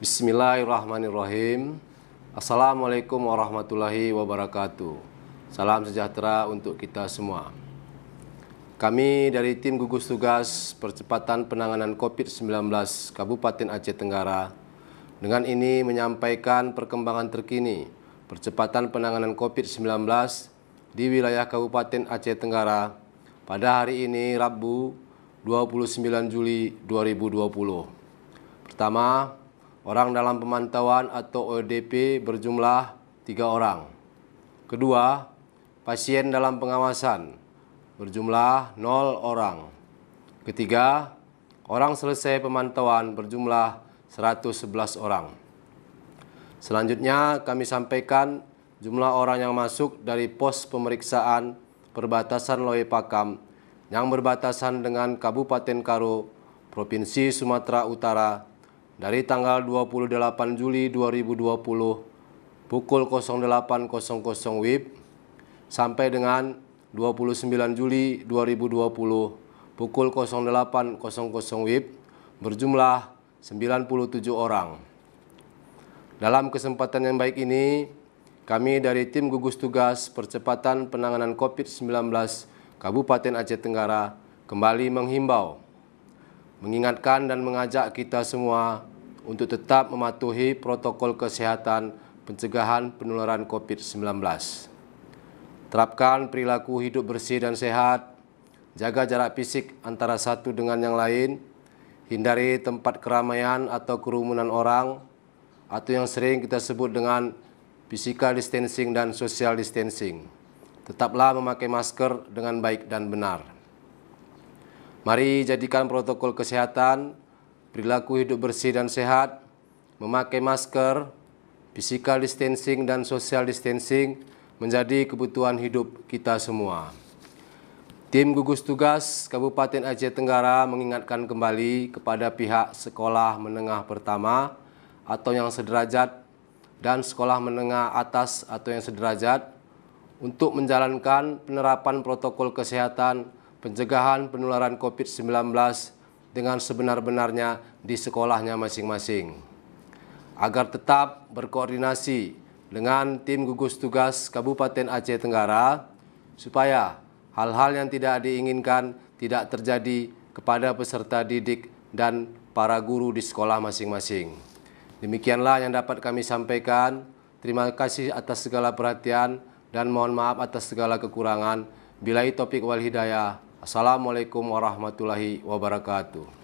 Bismillahirrahmanirrahim. Assalamualaikum warahmatullahi wabarakatuh. Salam sejahtera untuk kita semua. Kami dari tim gugus tugas percepatan penanganan COVID-19 Kabupaten Aceh Tenggara dengan ini menyampaikan perkembangan terkini percepatan penanganan COVID-19 di wilayah Kabupaten Aceh Tenggara pada hari ini Rabu 29 Juli 2020. Pertama, orang dalam pemantauan atau ODP berjumlah 3 orang. Kedua, pasien dalam pengawasan berjumlah 0 orang. Ketiga, orang selesai pemantauan berjumlah 111 orang. Selanjutnya kami sampaikan jumlah orang yang masuk dari pos pemeriksaan perbatasan Loe Pakam yang berbatasan dengan Kabupaten Karo, Provinsi Sumatera Utara dari tanggal 28 Juli 2020 pukul 08.00 WIB sampai dengan 29 Juli 2020 pukul 08.00 WIB berjumlah 97 orang. Dalam kesempatan yang baik ini, kami dari tim gugus tugas percepatan penanganan COVID-19 Kabupaten Aceh Tenggara kembali menghimbau, mengingatkan dan mengajak kita semua untuk tetap mematuhi protokol kesehatan pencegahan penularan COVID-19. Terapkan perilaku hidup bersih dan sehat, jaga jarak fisik antara satu dengan yang lain, hindari tempat keramaian atau kerumunan orang, atau yang sering kita sebut dengan physical distancing dan social distancing. Tetaplah memakai masker dengan baik dan benar. Mari jadikan protokol kesehatan, perilaku hidup bersih dan sehat, memakai masker, physical distancing dan social distancing menjadi kebutuhan hidup kita semua. Tim gugus tugas Kabupaten Aceh Tenggara mengingatkan kembali kepada pihak sekolah menengah pertama atau yang sederajat dan sekolah menengah atas atau yang sederajat untuk menjalankan penerapan protokol kesehatan pencegahan penularan COVID-19 dengan sebenar-benarnya di sekolahnya masing-masing, agar tetap berkoordinasi dengan tim gugus tugas Kabupaten Aceh Tenggara supaya hal-hal yang tidak diinginkan tidak terjadi kepada peserta didik dan para guru di sekolah masing-masing. Demikianlah yang dapat kami sampaikan. Terima kasih atas segala perhatian dan mohon maaf atas segala kekurangan. Billahi taufik wal hidayah. Assalamualaikum warahmatullahi wabarakatuh.